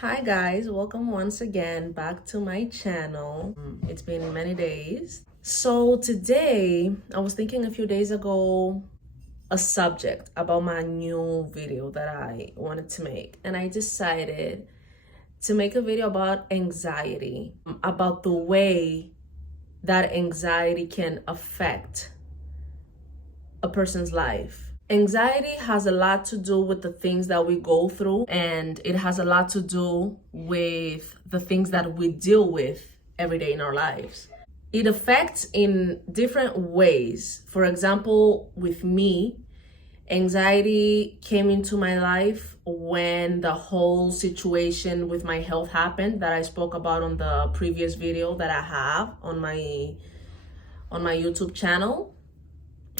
Hi guys, welcome once again back to my channel. It's been many days. So today, I was thinking a few days ago a subject about my new video that I wanted to make, and I decided to make a video about anxiety, about the way that anxiety can affect a person's life. Anxiety has a lot to do with the things that we go through, and it has a lot to do with the things that we deal with every day in our lives. It affects in different ways. For example, with me, anxiety came into my life when the whole situation with my health happened that I spoke about on the previous video that I have on my YouTube channel.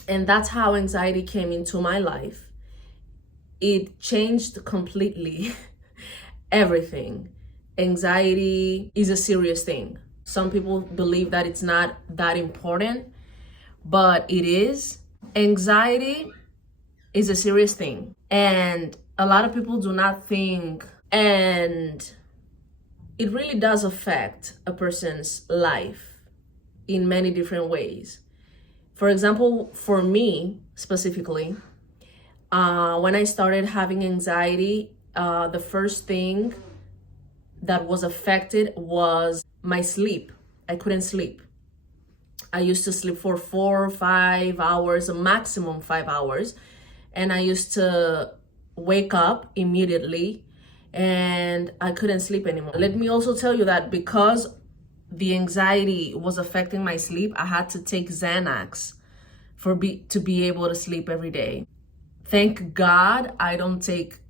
And that's how anxiety came into my life. It changed completely everything. Anxiety is a serious thing. Some people believe that it's not that important, but it is. Anxiety is a serious thing. And a lot of people do not think, and it really does affect a person's life in many different ways. For example, for me specifically, when I started having anxiety, the first thing that was affected was my sleep. I couldn't sleep. I used to sleep for 4 or 5 hours, a maximum 5 hours. And I used to wake up immediately and I couldn't sleep anymore. Let me also tell you that because the anxiety was affecting my sleep, I had to take Xanax to be able to sleep every day. Thank God I don't take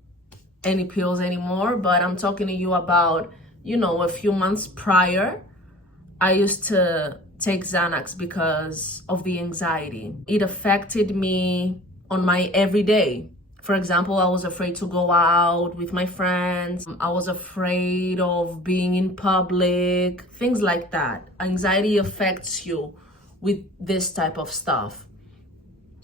any pills anymore, but I'm talking to you about, a few months prior, I used to take Xanax because of the anxiety. It affected me on my everyday. For example, I was afraid to go out with my friends. I was afraid of being in public, things like that. Anxiety affects you with this type of stuff.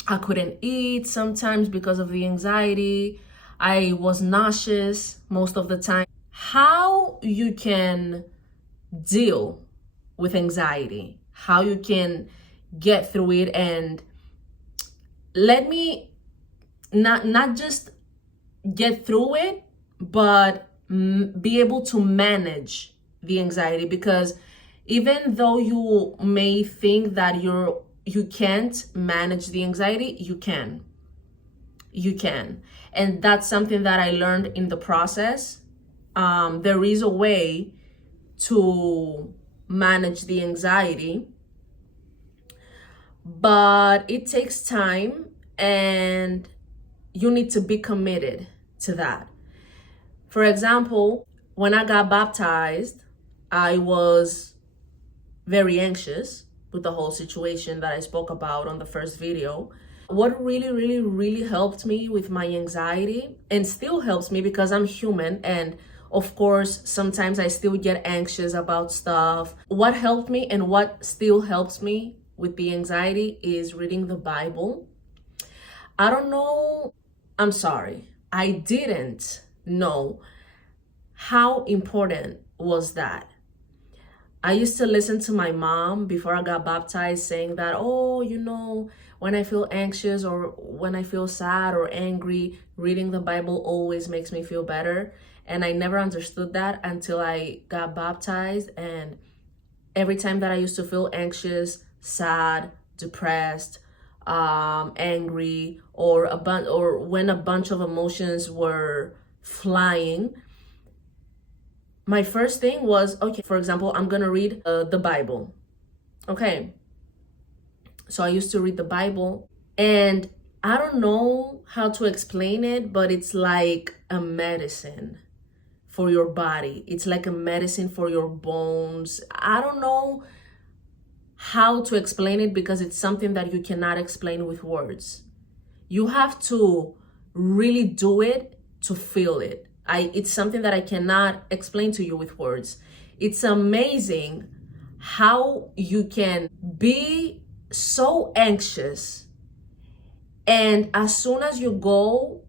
I couldn't eat sometimes because of the anxiety. I was nauseous most of the time. How you can deal with anxiety, how you can get through it, and let me not just get through it, but be able to manage the anxiety. Because even though you may think that you can't manage the anxiety, you can. And that's something that I learned in the process. There is a way to manage the anxiety, but it takes time and you need to be committed to that. For example, when I got baptized, I was very anxious with the whole situation that I spoke about on the first video. What really helped me with my anxiety, and still helps me because I'm human, and of course sometimes I still get anxious about stuff. What helped me and what still helps me with the anxiety is reading the Bible. I don't know, I'm sorry, I didn't know how important was that. I used to listen to my mom before I got baptized saying that, when I feel anxious or when I feel sad or angry, reading the Bible always makes me feel better. And I never understood that until I got baptized. And every time that I used to feel anxious, sad, depressed, angry, or when a bunch of emotions were flying, my first thing was, okay, for example, I'm gonna read the Bible. Okay, so I used to read the Bible, and I don't know how to explain it, but it's like a medicine for your body. It's like a medicine for your bones. I don't know how to explain it because it's something that you cannot explain with words. You have to really do it to feel it. It's something that I cannot explain to you with words. It's amazing how you can be so anxious, and as soon as you go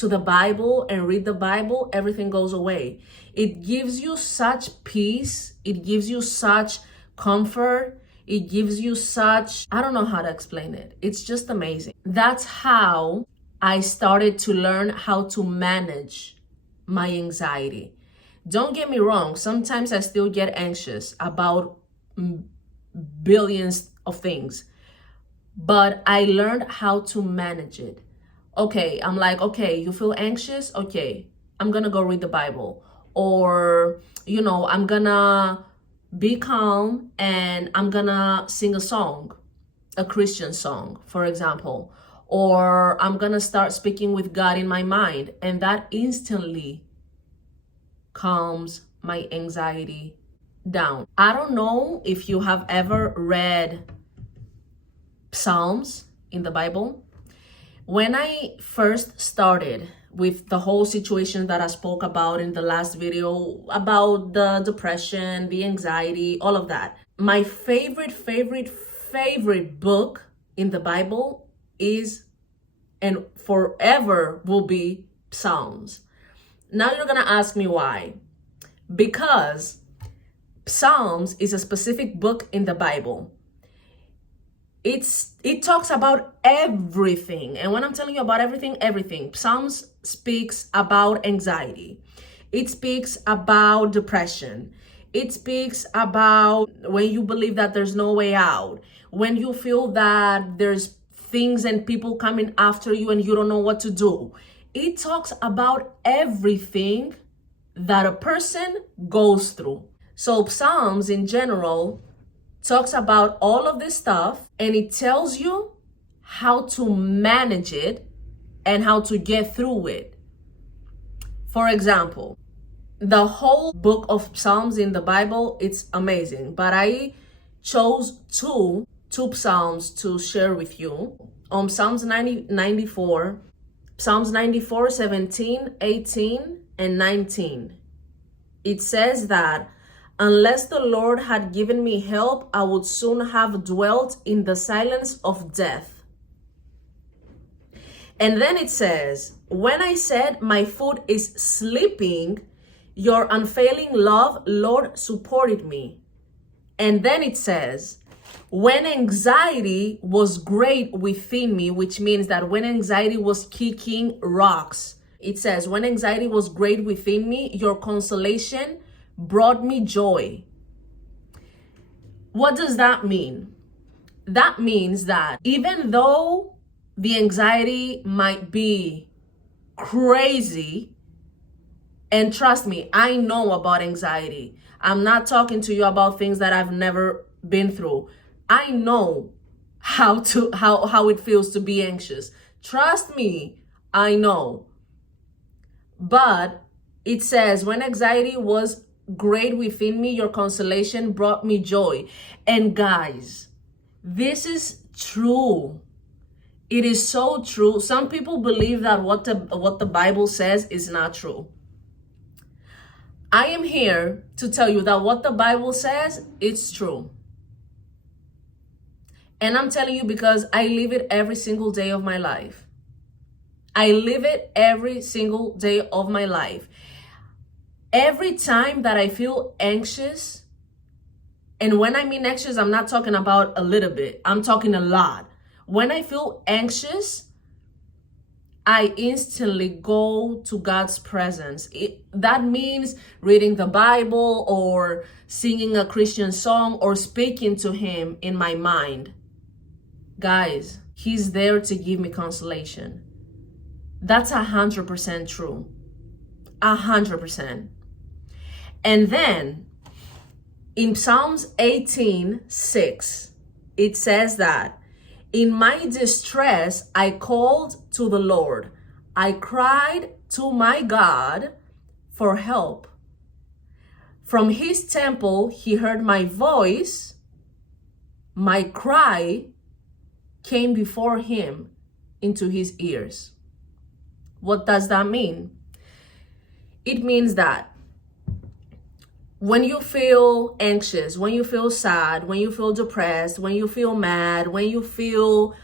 to the Bible and read the Bible, everything goes away. It gives you such peace. It gives you such comfort. It gives you such, I don't know how to explain it. It's just amazing. That's how I started to learn how to manage my anxiety. Don't get me wrong. Sometimes I still get anxious about billions of things, but I learned how to manage it. Okay, I'm like, okay, you feel anxious? Okay, I'm gonna go read the Bible. Or, I'm gonna be calm and I'm gonna sing a song, a Christian song, for example. Or I'm gonna start speaking with God in my mind, and that instantly calms my anxiety down. I don't know if you have ever read Psalms in the Bible. When I first started with the whole situation that I spoke about in the last video, about the depression, the anxiety, all of that, my favorite book in the Bible is, and forever will be, Psalms. Now you're gonna ask me why. Because Psalms is a specific book in the Bible. It talks about everything. And when I'm telling you about everything, Psalms speaks about anxiety. It speaks about depression. It speaks about when you believe that there's no way out, when you feel that there's things and people coming after you and you don't know what to do. It talks about everything that a person goes through. So Psalms in general talks about all of this stuff, and it tells you how to manage it and how to get through it. For example, the whole book of Psalms in the Bible, it's amazing, but I chose two Psalms to share with you. On Psalms 94, Psalms 94, 17, 18, and 19. It says that, unless the Lord had given me help, I would soon have dwelt in the silence of death. And then it says, when I said my foot is sleeping, your unfailing love, Lord, supported me. And then it says, when anxiety was great within me, which means that when anxiety was kicking rocks, it says, when anxiety was great within me, your consolation brought me joy. What does that mean? That means that even though the anxiety might be crazy, and trust me, I know about anxiety. I'm not talking to you about things that I've never been through. I know how it feels to be anxious. Trust me, I know. But it says, when anxiety was great within me, your consolation brought me joy. And guys, this is true. It is so true. Some people believe that what the Bible says is not true. I am here to tell you that what the Bible says, it's true. And I'm telling you because I live it every single day of my life. I live it every single day of my life. Every time that I feel anxious, and when I mean anxious, I'm not talking about a little bit, I'm talking a lot. When I feel anxious, I instantly go to God's presence. That means reading the Bible or singing a Christian song or speaking to Him in my mind. Guys, He's there to give me consolation. That's 100% true. 100%. And then in Psalms 18:6, it says that, in my distress, I called to the Lord. I cried to my God for help. From His temple, He heard my voice. My cry came before Him into His ears. What does that mean? It means that when you feel anxious, when you feel sad, when you feel depressed, when you feel mad, when you feel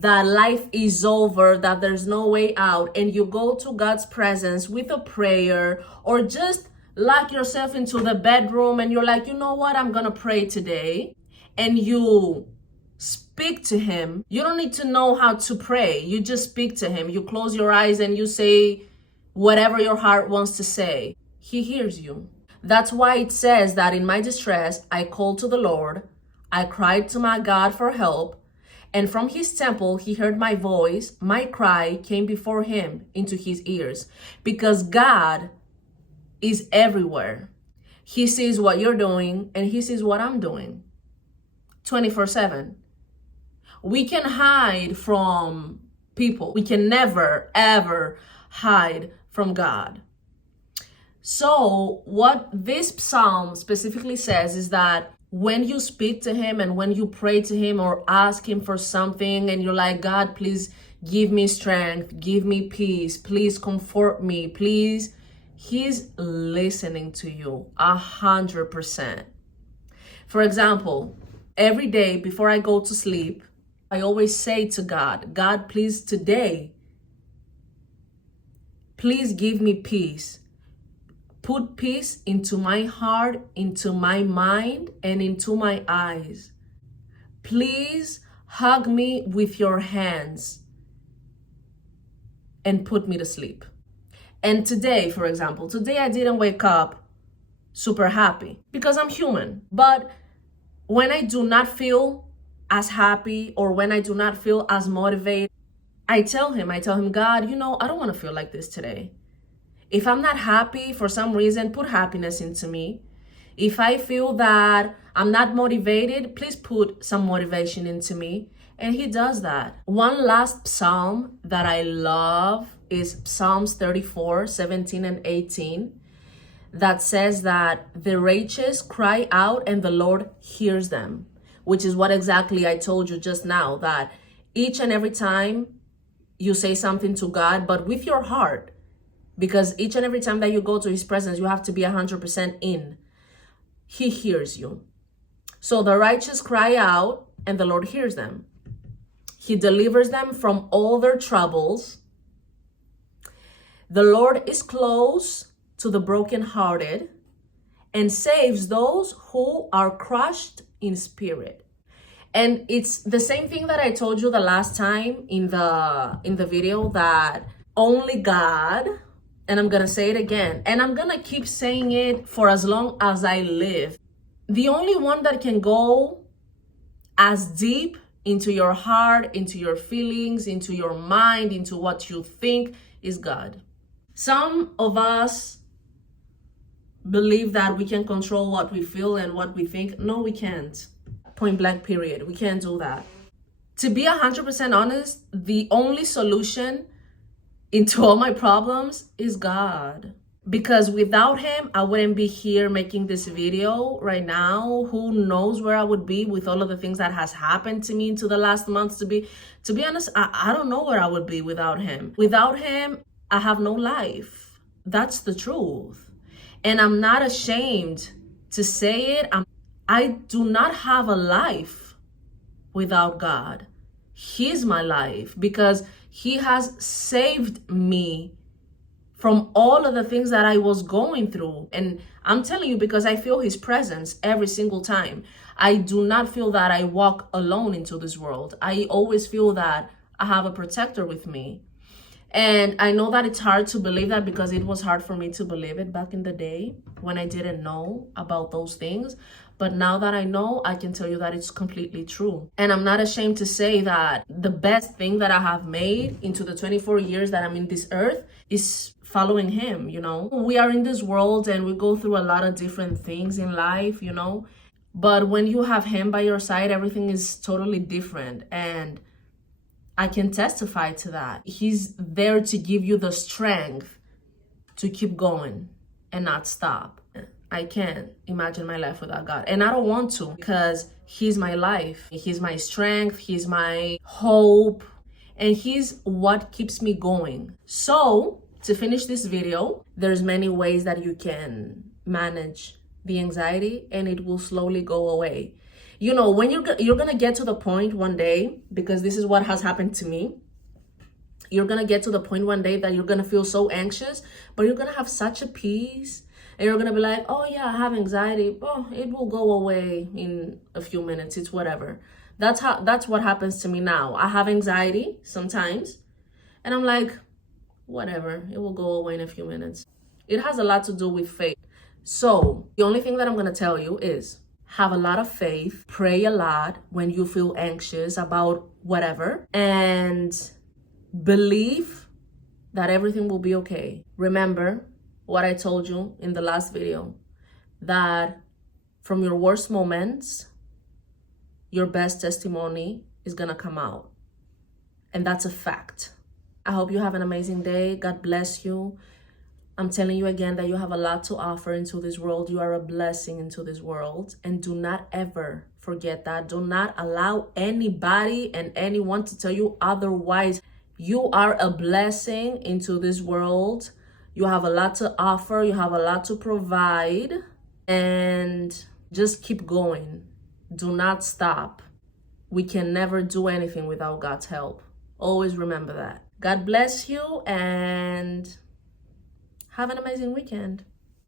that life is over, that there's no way out, and you go to God's presence with a prayer, or just lock yourself into the bedroom and you're like, you know what, I'm gonna pray today, and you speak to him. You don't need to know how to pray. You just speak to him. You close your eyes and you say whatever your heart wants to say. He hears you. That's why it says that in my distress, I called to the Lord. I cried to my God for help. And from his temple, he heard my voice. My cry came before him into his ears. Because God is everywhere. He sees what you're doing and he sees what I'm doing 24/7. We can hide from people. We can never, ever hide from God. So what this psalm specifically says is that when you speak to him and when you pray to him or ask him for something and you're like, God, please give me strength, give me peace, please comfort me, please, he's listening to you 100%. For example, every day before I go to sleep, I always say to God, God, please today, please give me peace. Put peace into my heart, into my mind, and into my eyes. Please hug me with your hands and put me to sleep. And today, for example, today I didn't wake up super happy because I'm human. But when I do not feel as happy or when I do not feel as motivated, I tell him, God, you know, I don't want to feel like this today. If I'm not happy for some reason, put happiness into me. If I feel that I'm not motivated, please put some motivation into me. And he does that. One last psalm that I love is Psalms 34, 17 and 18. That says that the righteous cry out and the Lord hears them, which is what exactly I told you just now, that each and every time you say something to God, but with your heart, because each and every time that you go to his presence, you have to be 100% in. He hears you. So the righteous cry out and the Lord hears them. He delivers them from all their troubles. The Lord is close to the brokenhearted and saves those who are crushed in spirit. And it's the same thing that I told you the last time in the video, that only God, and I'm gonna say it again, and I'm gonna keep saying it for as long as I live, the only one that can go as deep into your heart, into your feelings, into your mind, into what you think is God. Some of us believe that we can control what we feel and what we think. No, we can't. Point blank, period. We can't do that. To be 100% honest, the only solution into all my problems is God. Because without him, I wouldn't be here making this video right now. Who knows where I would be with all of the things that has happened to me into the last months. To be honest, I don't know where I would be without him. Without him, I have no life. That's the truth. And I'm not ashamed to say it. I do not have a life without God. He's my life because he has saved me from all of the things that I was going through. And I'm telling you, because I feel his presence every single time. I do not feel that I walk alone into this world. I always feel that I have a protector with me. And I know that it's hard to believe that, because it was hard for me to believe it back in the day when I didn't know about those things. But now that I know, I can tell you that it's completely true. And I'm not ashamed to say that the best thing that I have made into the 24 years that I'm in this earth is following him, you know. We are in this world and we go through a lot of different things in life, you know. But when you have him by your side, everything is totally different. And I can testify to that. He's there to give you the strength to keep going and not stop. I can't imagine my life without God. And I don't want to, because he's my life. He's my strength. He's my hope. And he's what keeps me going. So to finish this video, there's many ways that you can manage the anxiety and it will slowly go away. You know, when you're gonna get to the point one day, because this is what has happened to me. You're gonna get to the point one day that you're gonna feel so anxious, but you're gonna have such a peace, and you're gonna be like, oh yeah, I have anxiety. Oh, it will go away in a few minutes. It's whatever. That's what happens to me now. I have anxiety sometimes, and I'm like, whatever, it will go away in a few minutes. It has a lot to do with faith. So the only thing that I'm gonna tell you is have a lot of faith, pray a lot when you feel anxious about whatever, and believe that everything will be okay. Remember what I told you in the last video, that from your worst moments, your best testimony is gonna come out. And that's a fact. I hope you have an amazing day. God bless you. I'm telling you again that you have a lot to offer into this world. You are a blessing into this world. And do not ever forget that. Do not allow anybody and anyone to tell you otherwise. You are a blessing into this world. You have a lot to offer. You have a lot to provide. And just keep going. Do not stop. We can never do anything without God's help. Always remember that. God bless you and have an amazing weekend.